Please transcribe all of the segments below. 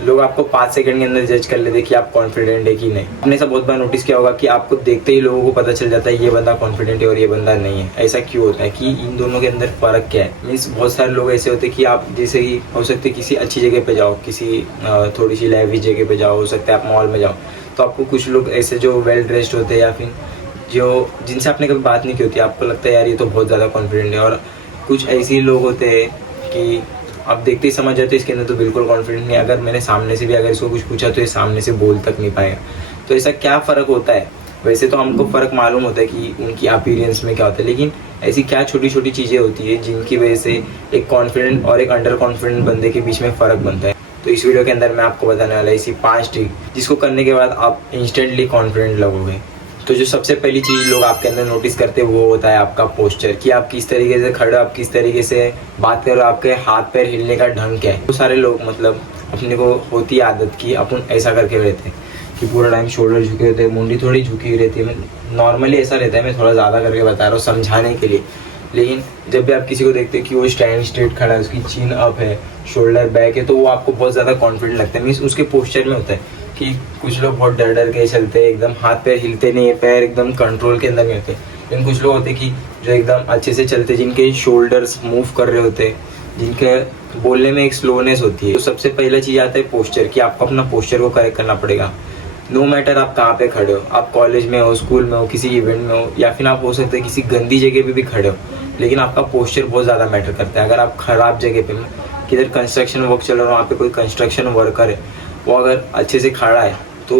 लोग आपको 5 सेकंड के अंदर जज कर लेते कि आप कॉन्फिडेंट है कि नहीं। आपने सब बहुत बार नोटिस किया होगा कि आपको देखते ही लोगों को पता चल जाता है ये बंदा कॉन्फिडेंट है और ये बंदा नहीं है। ऐसा क्यों होता है कि इन दोनों के अंदर फ़र्क क्या है? मीन्स बहुत सारे लोग ऐसे होते हैं कि आप जैसे कि हो सकते किसी अच्छी जगह पे जाओ, किसी थोड़ी सी लैविश जगह पे जाओ, हो सकता है आप मॉल में जाओ, तो आपको कुछ लोग ऐसे जो वेल ड्रेस्ड होते हैं या फिर जो जिनसे आपने कभी बात नहीं की होती, आपको लगता है यार ये तो बहुत ज़्यादा कॉन्फिडेंट है। और कुछ ऐसे लोग होते हैं कि आप देखते ही समझ जाते इसके अंदर तो बिल्कुल कॉन्फिडेंट नहीं। अगर मैंने सामने से भी अगर इसको कुछ पूछा तो ये सामने से बोल तक नहीं पाएगा। तो ऐसा क्या फ़र्क होता है? वैसे तो हमको फ़र्क मालूम होता है कि उनकी अपीयरेंस में क्या होता है, लेकिन ऐसी क्या छोटी छोटी चीज़ें होती है जिनकी वजह से एक कॉन्फिडेंट और एक अंडर कॉन्फिडेंट बंदे के बीच में फ़र्क बनता है। तो इस वीडियो के अंदर मैं आपको बताने वाला ऐसी 5 ट्रिक जिसको करने के बाद आप इंस्टेंटली कॉन्फिडेंट लगोगे। तो जो सबसे पहली चीज़ लोग आपके अंदर नोटिस करते हैं वो होता है आपका पोस्चर, कि आप किस तरीके से खड़े हो, आप किस तरीके से बात कर रहे हो, आपके हाथ पैर हिलने का ढंग क्या है। बहुत सारे लोग मतलब अपने को होती है आदत कि अपन ऐसा करके रहते हैं कि पूरा टाइम शोल्डर झुके रहते हैं, मुंडी थोड़ी झुकी हुई रहती है। नॉर्मली ऐसा रहता है, मैं थोड़ा ज़्यादा करके बता रहा हूँ समझाने के लिए। लेकिन जब भी आप किसी को देखते हैं कि वो स्टैंड स्ट्रेट खड़ा है, उसकी चिन अप है, शोल्डर बैक है, तो वो आपको बहुत ज़्यादा कॉन्फिडेंट लगता है। मीन्स उसके पोस्चर में होता है कि कुछ लोग बहुत डर डर के चलते हैं, एकदम हाथ पैर हिलते नहीं है, पैर एकदम कंट्रोल के अंदर नहीं होते। लेकिन कुछ लोग होते हैं कि जो एकदम अच्छे से चलते, जिनके शोल्डर्स मूव कर रहे होते हैं, जिनके बोलने में एक स्लोनेस होती है। तो सबसे पहला चीज़ आता है पोस्चर, कि आपको अपना पोस्चर को करेक्ट करना पड़ेगा। नो मैटर आप कहाँ पे खड़े हो, आप कॉलेज में हो, स्कूल में हो, किसी इवेंट में हो, या फिर आप हो सकते हैं किसी गंदी जगह पे भी खड़े हो, लेकिन आपका पोस्चर बहुत ज़्यादा मैटर करता है। अगर आप खराब जगह पे, किधर कंस्ट्रक्शन वर्क चल रहा है, वहाँ पे कोई कंस्ट्रक्शन वर्कर है, वो अगर अच्छे से खड़ा है तो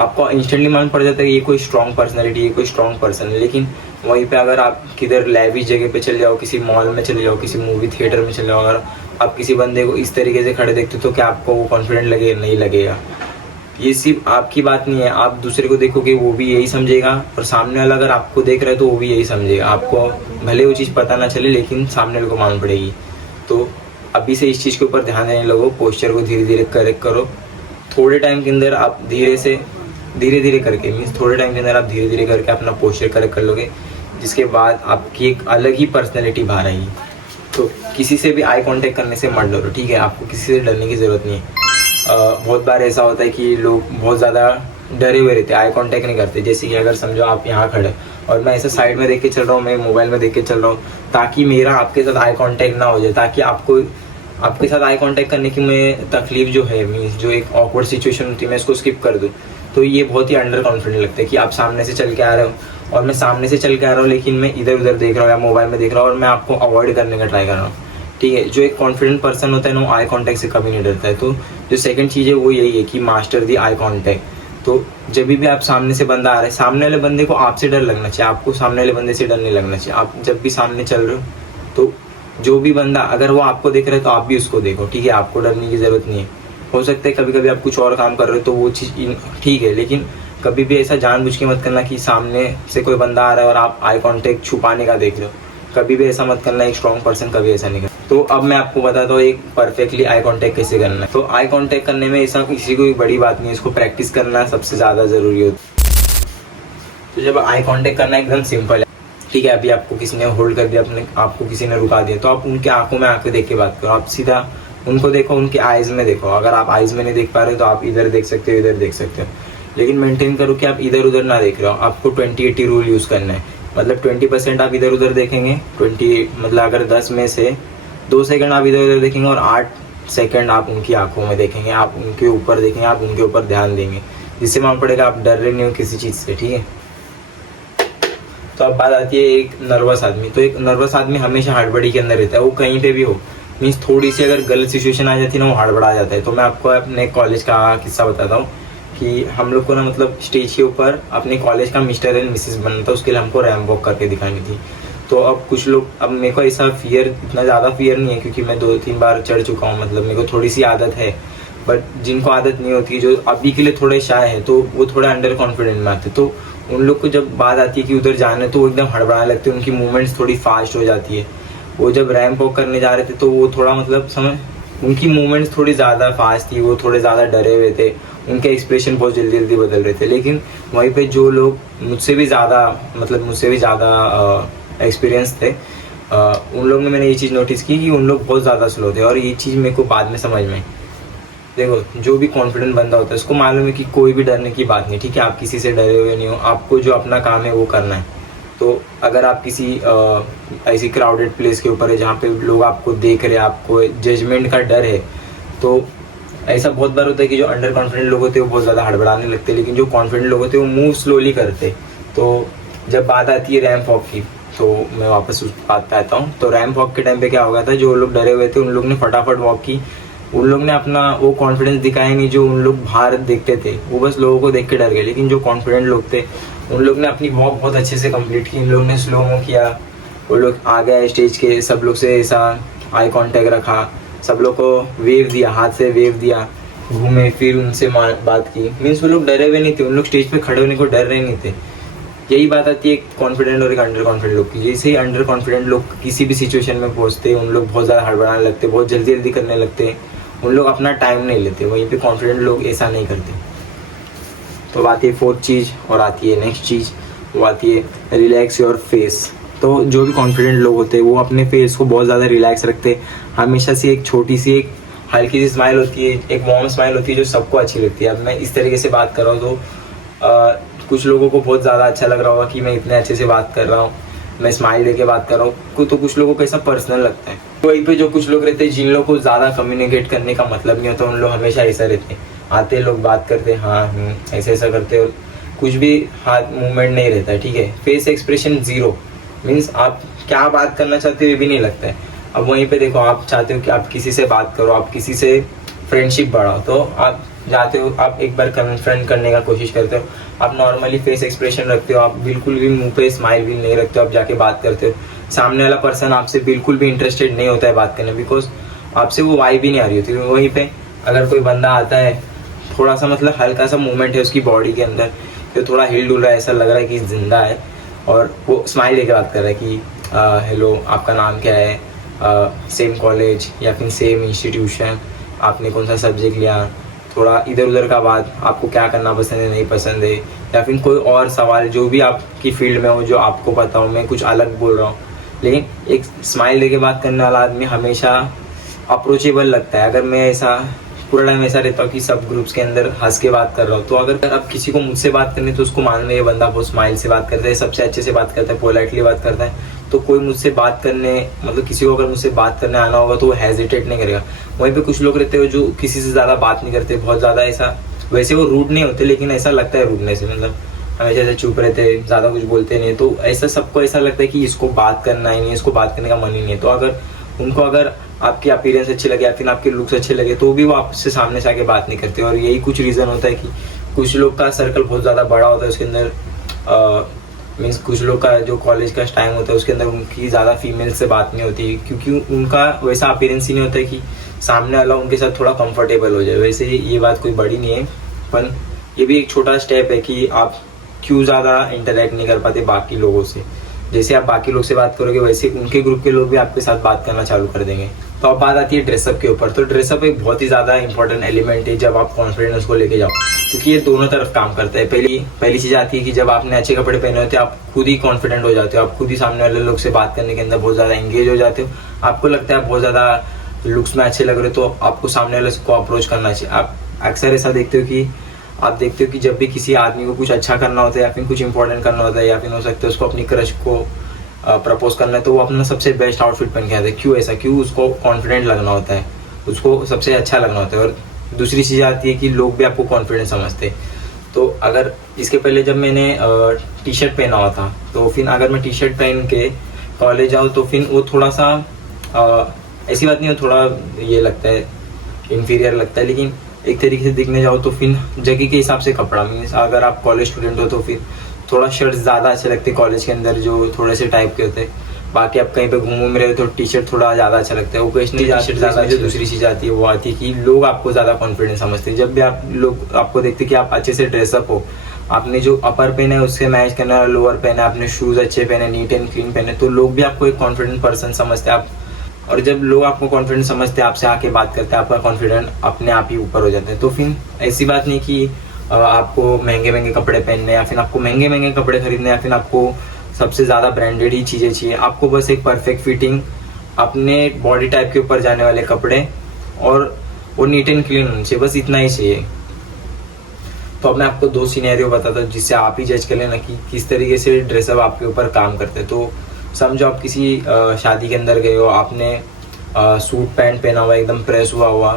आपको इंस्टेंटली मालूम पड़ जाता है कि ये कोई स्ट्रॉन्ग पर्सनैलिटी, ये कोई स्ट्रॉन्ग पर्सन है। लेकिन वहीं पे अगर आप किधर लैविश जगह पे चले जाओ, किसी मॉल में चले जाओ, किसी मूवी थिएटर में चले जाओ, अगर आप किसी बंदे को इस तरीके से खड़े देखते हो तो क्या आपको वो कॉन्फिडेंट लगेगा? नहीं लगेगा। ये सिर्फ आपकी बात नहीं है, आप दूसरे को देखोगे वो भी यही समझेगा, और सामने वाला अगर आपको देख रहा है तो वो भी यही समझेगा। आपको भले वो चीज़ पता ना चले, लेकिन सामने वाले को मालूम पड़ेगी। तो अभी से इस चीज़ के ऊपर ध्यान देने लगो, पोस्चर को धीरे धीरे करेक्ट करो। थोड़े टाइम के अंदर आप धीरे धीरे करके, मीन्स थोड़े टाइम के अंदर आप धीरे धीरे करके अपना पोस्चर करेक्ट कर लोगे, जिसके बाद आपकी एक अलग ही पर्सनैलिटी बाहर आएगी। तो किसी से भी आई कांटेक्ट करने से मत डरो, ठीक है? आपको किसी से डरने की ज़रूरत नहीं है। बहुत बार ऐसा होता है कि लोग बहुत ज़्यादा डरे हुए रहते हैं, आई कांटेक्ट नहीं करते। जैसे कि अगर समझो आप यहाँ खड़े और मैं ऐसे साइड में देख के चल रहा हूँ, मैं मोबाइल में देख के चल रहा हूँ, ताकि मेरा आपके साथ आई कांटेक्ट ना हो जाए, ताकि आपके साथ आई कांटेक्ट करने की मैं तकलीफ जो है, मीन्स जो एक ऑकवर्ड सिचुएशन होती है, मैं इसको स्किप कर दूँ। तो ये बहुत ही अंडर कॉन्फिडेंट लगता है कि आप सामने से चल के आ रहे हो और मैं सामने से चल के आ रहा हूँ, लेकिन मैं इधर उधर देख रहा हूँ या मोबाइल में देख रहा हूँ और मैं आपको अवॉइड करने का ट्राई कर रहा हूँ, ठीक है? जो एक कॉन्फिडेंट पर्सन होता है ना, वो आई कांटेक्ट से कभी नहीं डरता है। तो जो सेकंड चीज़ है वो यही है कि मास्टर दी आई कांटेक्ट। तो जब भी आप सामने से बंदा आ रहा है, सामने वाले बंदे को आपसे डर लगना चाहिए, आपको सामने वाले बंदे से डर नहीं लगना चाहिए। आप जब भी सामने चल रहे हो तो जो भी बंदा अगर वो आपको देख रहा है तो आप भी उसको देखो, ठीक है? आपको डरने की ज़रूरत नहीं है। हो सकता है कभी कभी आप कुछ और काम कर रहे हो तो वो चीज़ ठीक है, लेकिन कभी भी ऐसा जानबूझ के मत करना कि सामने से कोई बंदा आ रहा है और आप आई कांटेक्ट छुपाने का देख रहे हो। कभी भी ऐसा मत करना, एक स्ट्रॉन्ग पर्सन कभी ऐसा नहीं करता। तो अब मैं आपको बताता हूँ एक परफेक्टली आई कांटेक्ट कैसे करना है। तो आई कांटेक्ट करने में ऐसा किसी कोई बड़ी बात नहीं है, इसको प्रैक्टिस करना सबसे ज़्यादा ज़रूरी होता है। तो जब आई कांटेक्ट करना एकदम सिंपल है, ठीक है? अभी आपको किसी ने होल्ड कर दिया, आपको किसी ने रुका दिया, तो आप उनके आंखों में आंखें देख के बात करो। आप सीधा उनको देखो, उनके आइज़ में देखो। अगर आप आइज़ में नहीं देख पा रहे हो तो आप इधर देख सकते हो, इधर देख सकते हो, लेकिन मेंटेन करो कि आप इधर उधर ना देख रहे हो। आपको 20-80 रूल यूज़ करना है। मतलब 20% आप इधर उधर देखेंगे, 20 मतलब अगर 10 में से 2 सेकंड आप इधर उधर देखेंगे और 8 सेकंड आप उनकी आंखों में देखेंगे, आप उनके ऊपर देखेंगे, आप उनके ऊपर ध्यान देंगे, जिससे मालूम पड़ेगा आप डर रहे नहीं हो किसी चीज़ से, ठीक है? तो अब बात आती है एक नर्वस आदमी। तो एक नर्वस आदमी हमेशा हड़बड़ी के अंदर रहता है, वो कहीं पे भी हो। मीन्स थोड़ी सी अगर गलत सिचुएशन आ जाती है ना, वो हड़बड़ा जाता है। तो मैं आपको अपने कॉलेज का किस्सा बताता हूँ कि हम लोग को ना मतलब स्टेज के ऊपर अपने कॉलेज का मिस्टर एंड मिसेस बनना था, उसके लिए हमको रैंप वॉक करके दिखानी थी। तो अब कुछ लोग, अब मेरे को ऐसा फियर, इतना ज़्यादा फियर नहीं है क्योंकि मैं 2-3 बार चढ़ चुका हूँ, मतलब मेरे को थोड़ी सी आदत है। बट जिनको आदत नहीं होती, जो अभी के लिए थोड़े शाय है, तो वो थोड़ा अंडर कॉन्फिडेंट में आते। तो उन लोग को जब बात आती है कि उधर जाना है तो वो एकदम हड़बड़ाने लगते हैं, उनकी मूवमेंट्स थोड़ी फास्ट हो जाती है। वो जब रैंप वॉक करने जा रहे थे तो वो थोड़ा मतलब उनकी मूवमेंट्स थोड़ी ज़्यादा फास्ट थी, वो थोड़े ज़्यादा डरे हुए थे, उनके एक्सप्रेशन बहुत जल्दी जल्दी बदल रहे थे। लेकिन वहीं पे जो लोग मुझसे भी ज़्यादा एक्सपीरियंस थे, उन लोगों में मैंने ये चीज़ नोटिस की कि उन लोग बहुत ज़्यादा स्लो थे, और ये चीज़ मेरे को बाद में समझ में आई। देखो जो भी कॉन्फिडेंट बंदा होता है उसको मालूम है कि कोई भी डरने की बात नहीं, ठीक है, आप किसी से डरे हुए नहीं हो, आपको जो अपना काम है वो करना है। तो अगर आप किसी ऐसी क्राउडेड प्लेस के ऊपर है जहाँ पे लोग आपको देख रहे हैं, आपको जजमेंट का डर है, तो ऐसा बहुत बार होता है कि जो अंडर कॉन्फिडेंट लोग होते हैं वो बहुत ज़्यादा हड़बड़ाने लगते हैं, लेकिन जो कॉन्फिडेंट लोग होते हैं वो मूव स्लोली करते। तो जब बात आती है रैंप वॉक की, तो मैं वापस उस बात पे आता हूँ। तो रैंप वॉक के टाइम पे क्या हो गया था, जो लोग डरे हुए थे उन लोग ने फटाफट वॉक की, उन लोग ने अपना वो कॉन्फिडेंस दिखाया नहीं जो उन लोग बाहर देखते थे, वो बस लोगों को देख के डर गए। लेकिन जो कॉन्फिडेंट लोग थे उन लोग ने अपनी वॉक बहुत अच्छे से कंप्लीट की, इन लोगों ने स्लो मो किया, वो लोग आ गए स्टेज के, सब लोग से ऐसा आई कांटेक्ट रखा, सब लोग को वेव दिया, हाथ से वेव दिया, घूमे फिर उनसे बात की। मीन्स वो लोग डरे हुए नहीं थे, उन लोग स्टेज पे खड़े होने को डर रहे नहीं थे। यही बात आती है एक कॉन्फिडेंट और एक अंडर कॉन्फिडेंट लोग की। जैसे ही अंडर कॉन्फिडेंट लोग किसी भी सिचुएशन में पहुंचते हैं उन लोग बहुत ज़्यादा हड़बड़ाने लगते, बहुत जल्दी जल्दी करने लगते हैं, उन लोग अपना टाइम नहीं लेते। वहीं पे कॉन्फिडेंट लोग ऐसा नहीं करते। तो अब आती है फोर्थ चीज़ और आती है नेक्स्ट चीज़, वो आती है रिलैक्स योर फेस। तो जो भी कॉन्फिडेंट लोग होते हैं वो अपने फेस को बहुत ज़्यादा रिलैक्स रखते हैं। हमेशा से एक छोटी सी एक हल्की सी स्माइल होती है, एक वार्म स्माइल होती है जो सबको अच्छी लगती है। अब मैं इस तरीके से बात कर रहा हूँ तो कुछ लोगों को बहुत ज़्यादा अच्छा लग रहा होगा कि मैं इतने अच्छे से बात कर रहा हूँ, मैं स्माइल देके बात कर रहा हूँ, तो कुछ लोगों को ऐसा पर्सनल लगता है। वहीं पे जो कुछ लोग रहते हैं जिन लोगों को ज़्यादा कम्युनिकेट करने का मतलब नहीं होता, उन लोग हमेशा ऐसा रहते हैं, आते लोग बात करते हाँ ऐसे ऐसा करते और कुछ भी हाथ मूवमेंट नहीं रहता है, ठीक है, फेस एक्सप्रेशन जीरो। मीन्स आप क्या बात करना चाहते हो ये भी नहीं लगता है। अब वहीं पे देखो, आप चाहते हो कि आप किसी से बात करो, आप किसी से फ्रेंडशिप बढ़ाओ, तो आप जाते हो, आप एक बार कन्फ्रंट करने का कोशिश करते हो, आप नॉर्मली फेस एक्सप्रेशन रखते हो, आप बिल्कुल भी मुंह पे स्माइल भी नहीं रखते हो, आप जाके बात करते हो, सामने वाला पर्सन आपसे बिल्कुल भी इंटरेस्टेड नहीं होता है बात करने, बिकॉज आपसे वो वाइब भी नहीं आ रही होती। वहीं पे अगर कोई बंदा आता है, थोड़ा सा मतलब हल्का सा मूवमेंट है उसकी बॉडी के अंदर, जो थोड़ा हिल डुल रहा है, ऐसा लग रहा है कि जिंदा है, और वो स्माइल लेके बात कर रहा है कि हेलो आपका नाम क्या है, सेम कॉलेज या फिर सेम इंस्टीट्यूशन, आपने कौन सा सब्जेक्ट लिया, थोड़ा इधर उधर का बात, आपको क्या करना पसंद है नहीं पसंद है, या फिर कोई और सवाल जो भी आपकी फील्ड में हो जो आपको पता हो, मैं कुछ अलग बोल रहा हूँ, लेकिन एक स्माइल लेके बात करने वाला आदमी हमेशा अप्रोचेबल लगता है। अगर मैं ऐसा पूरा टाइम ऐसा रहता हूँ कि सब ग्रुप्स के अंदर हंस के बात कर रहा हूँ, तो अगर अब किसी को मुझसे बात करनी तो उसको मालूम है ये बंदा बहुत स्माइल से बात करता है, सबसे अच्छे से बात करता है, पोलाइटली बात करता है, तो कोई मुझसे बात करने मतलब किसी को अगर मुझसे बात करने आना होगा तो वो हेजिटेट नहीं करेगा। वहीं पे कुछ लोग रहते हो जो किसी से ज़्यादा बात नहीं करते, बहुत ज़्यादा ऐसा, वैसे वो रूड नहीं होते लेकिन ऐसा लगता है रूडनेस से, मतलब हमेशा ऐसे चुप रहते, ज़्यादा कुछ बोलते नहीं, तो ऐसा सबको ऐसा लगता है कि इसको बात करना ही नहीं, इसको बात करने का मन ही नहीं है। तो अगर उनको अगर आपकी अपीयरेंस अच्छी लगे या फिर आपके लुक्स अच्छे लगे तो भी वो आपसे सामने से आके बात नहीं करते। और यही कुछ रीज़न होता है कि कुछ लोग का सर्कल बहुत ज़्यादा बड़ा होता है, उसके अंदर मीन्स कुछ लोग का जो कॉलेज का टाइम होता है उसके अंदर उनकी ज़्यादा फीमेल से बात नहीं होती, क्योंकि उनका वैसा अपीयरेंस ही नहीं होता है कि सामने वाला उनके साथ थोड़ा कंफर्टेबल हो जाए। वैसे ये बात कोई बड़ी नहीं है, पर ये भी एक छोटा स्टेप है कि आप क्यों ज़्यादा इंटरेक्ट नहीं कर पाते बाकी लोगों से। जैसे आप बाकी लोग से बात करोगे वैसे उनके ग्रुप के लोग भी आपके साथ बात करना चालू कर देंगे। तो अब बात आती है ड्रेसअप के ऊपर। तो ड्रेसअप एक बहुत ही ज़्यादा इंपॉर्टेंट एलिमेंट है जब आप कॉन्फिडेंस को लेके जाओ, क्योंकि ये दोनों तरफ काम करता है। पहली चीज़ आती है कि जब आपने अच्छे कपड़े पहने होते हैं आप खुद ही कॉन्फिडेंट हो जाते हो, आप खुद ही सामने वाले लोग से बात करने के अंदर बहुत ज़्यादा एंगेज हो जाते हो, आपको लगता है आप बहुत ज़्यादा लुक्स में अच्छे लग रहे हो, तो आपको सामने वाले को अप्रोच करना चाहिए। आप अक्सर ऐसा देखते हो कि जब भी किसी आदमी को कुछ अच्छा करना होता है या फिर कुछ इंपॉर्टेंट करना होता है या फिर हो सकता है उसको अपनी क्रश को प्रपोज करना है, तो वो अपना सबसे बेस्ट आउटफिट पहन के आता है। क्यों ऐसा? क्यों? उसको कॉन्फिडेंट लगना होता है, उसको सबसे अच्छा लगना होता है। और दूसरी चीज़ आती है कि लोग भी आपको कॉन्फिडेंट समझते हैं। तो अगर इसके पहले जब मैंने टी शर्ट पहना हुआ था, तो फिर अगर मैं टी शर्ट पहन के कॉलेज जाऊँ तो फिर वो थोड़ा सा ऐसी बात नहीं है, थोड़ा ये लगता है इन्फीरियर लगता है, लेकिन एक तरीके से देखने जाओ तो फिर जगह के हिसाब से कपड़ा, मीन्स अगर आप कॉलेज स्टूडेंट हो तो फिर थोड़ा शर्ट ज़्यादा अच्छे लगते हैं कॉलेज के अंदर जो थोड़े से टाइप के होते हैं। बाकी आप कहीं पे घूम रहे हो तो टी शर्ट थोड़ा ज़्यादा अच्छा लगता है, ओकेशनली टी शर्ट ज़्यादा। जो दूसरी चीज़ आती है वो आती है कि लोग आपको ज़्यादा कॉन्फिडेंस समझते हैं। जब भी आप लोग आपको देखते हैं कि आप अच्छे से ड्रेसअप हो, आपने जो अपर पहने उससे मैच करने वाला लोअर पहने, आपने शूज़ अच्छे पहने, नीट एंड क्लीन पहने, तो लोग भी आपको एक कॉन्फिडेंट पर्सन समझते हैं। आप और जब लोग आपको कॉन्फिडेंट समझते हैं, आपसे आके बात करते हैं, आपका कॉन्फिडेंट अपने आप ही ऊपर हो जाता है। तो फिर ऐसी बात नहीं कि आपको महंगे कपड़े पहनने या फिर आपको महंगे कपड़े खरीदने या फिर आपको सबसे ज़्यादा ब्रांडेड ही चीज़ें चाहिए। आपको बस एक परफेक्ट फिटिंग, अपने बॉडी टाइप के ऊपर जाने वाले कपड़े और वो नीट एंड क्लीन होना चाहिए, बस इतना ही चाहिए। तो अब मैं आपको 2 सिनेरियो बताता हूँ जिससे आप ही जज कर लेना कि किस तरीके से ड्रेसअप आपके ऊपर काम करते हैं। तो समझो आप किसी शादी के अंदर गए हो, आपने सूट पैंट पहना हुआ एकदम प्रेस हुआ हुआ,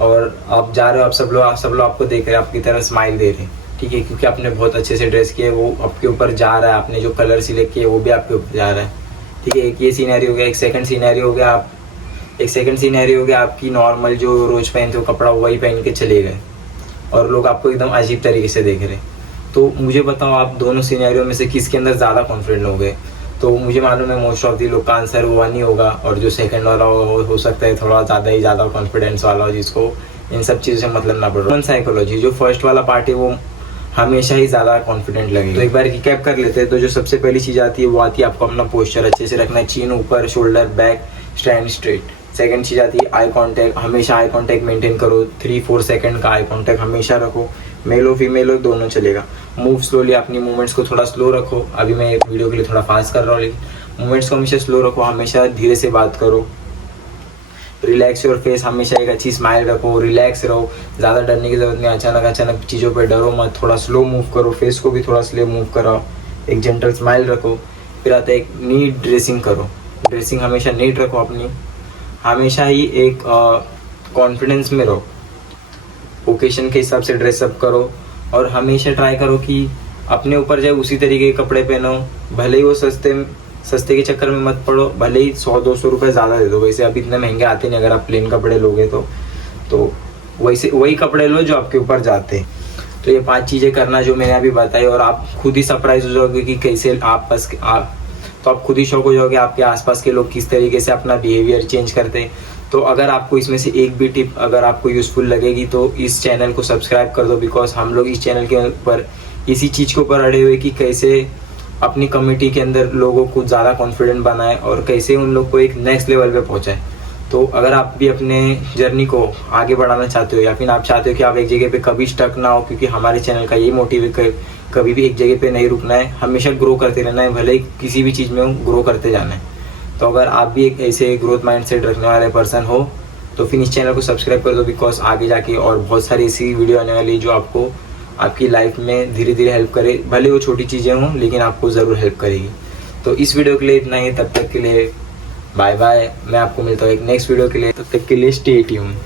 और आप जा रहे हो, आप सब लोग आपको देख रहे हैं, आपकी तरह स्माइल दे रहे हैं, ठीक है, क्योंकि आपने बहुत अच्छे से ड्रेस किए, वो आपके ऊपर जा रहा है, आपने जो कलर सिलेक्ट किए वो भी आपके ऊपर जा रहा है, ठीक है। एक ये सीनरी हो गया। एक सेकंड सीनरी हो गया आपकी नॉर्मल जो रोज पहनते हो कपड़ा वही पहन के चले गए और लोग आपको एकदम अजीब तरीके से देख रहे हैं। तो मुझे बताओ आप दोनों सिनेरियो में से किसके अंदर ज़्यादा कॉन्फिडेंट लोगे? तो मुझे मालूम है मोस्ट ऑफ दी लोग का आंसर वो नहीं होगा, और जो सेकंड वाला हो सकता है थोड़ा ज़्यादा कॉन्फिडेंस वाला हो, जिसको इन सब चीज़ों से मतलब ना पड़ रहा। साइकोलॉजी जो फर्स्ट वाला पार्ट है वो हमेशा ही ज़्यादा कॉन्फिडेंट लगेगा। तो एक बार रिकैप कर लेते हैं। तो जो सबसे पहली चीज़ आती है वो आती है आपको अपना पोस्चर अच्छे से रखना है, चीन ऊपर, shoulder back, stand straight. Second चीज़ आती है आई कांटेक्ट, हमेशा आई कांटेक्ट मेंटेन करो, 3-4 सेकंड का आई कांटेक्ट हमेशा रखो, मेल हो फीमेल हो दोनों चलेगा। मूव स्लोली, अपनी मूवमेंट्स को थोड़ा स्लो रखो, अभी मैं वीडियो के लिए थोड़ा फास्ट कर रहा हूँ, लेकिन मूवमेंट्स को हमेशा स्लो रखो, हमेशा धीरे से बात करो। रिलैक्स योर फेस, हमेशा एक अच्छी स्माइल रखो, रिलैक्स रहो, ज़्यादा डरने की जरूरत नहीं, अचानक चीज़ों पे डरो मत, थोड़ा स्लो मूव करो, फेस को भी थोड़ा स्लो मूव कराओ, एक जेंटल स्माइल रखो। फिर आता है एक नीट ड्रेसिंग करो, ड्रेसिंग हमेशा नीट रखो अपनी, हमेशा ही एक कॉन्फिडेंस में रहो, ओकेशन के हिसाब से ड्रेसअप करो, और हमेशा ट्राई करो कि अपने ऊपर जाए उसी तरीके के कपड़े पहनो, भले ही वो सस्ते के चक्कर में मत पड़ो, भले ही 100-200 रुपये ज़्यादा दे दो, वैसे अब इतने महंगे आते नहीं अगर आप प्लेन कपड़े लोगे तो वैसे वही कपड़े लो जो आपके ऊपर जाते हैं। तो ये 5 चीज़ें करना जो मैंने अभी बताई, और आप खुद ही सरप्राइज हो जाओगे कि कैसे तो आप खुद ही शौक हो जाओगे आपके आसपास के लोग किस तरीके से अपना बिहेवियर चेंज करते हैं। तो अगर आपको इसमें से एक भी टिप अगर आपको यूज़फुल लगेगी तो इस चैनल को सब्सक्राइब कर दो, बिकॉज हम लोग इस चैनल के ऊपर इसी चीज़ के ऊपर अड़े हुए कि कैसे अपनी कम्युनिटी के अंदर लोगों को ज़्यादा कॉन्फिडेंट बनाए और कैसे उन लोग को एक नेक्स्ट लेवल पे पहुंचाए। तो अगर आप भी अपने जर्नी को आगे बढ़ाना चाहते हो, या फिर आप चाहते हो कि आप एक जगह पे कभी स्टक ना हो, क्योंकि हमारे चैनल का यही मोटिव है कभी भी एक जगह पे नहीं रुकना है, हमेशा ग्रो करते रहना है, भले ही किसी भी चीज़ में हो ग्रो करते जाना है। तो अगर आप भी एक ऐसे ग्रोथ माइंडसेट रखने वाले पर्सन हो तो फिर इस चैनल को सब्सक्राइब कर दो, बिकॉज आगे जाके और बहुत सारी ऐसी वीडियो आने वाली जो आपको आपकी लाइफ में धीरे धीरे हेल्प करे, भले वो छोटी चीज़ें हों लेकिन आपको ज़रूर हेल्प करेगी। तो इस वीडियो के लिए इतना ही, तब तक के लिए बाय बाय। मैं आपको मिलता हूँ एक नेक्स्ट वीडियो के लिए, तब तक के लिए स्टे ट्यून्ड।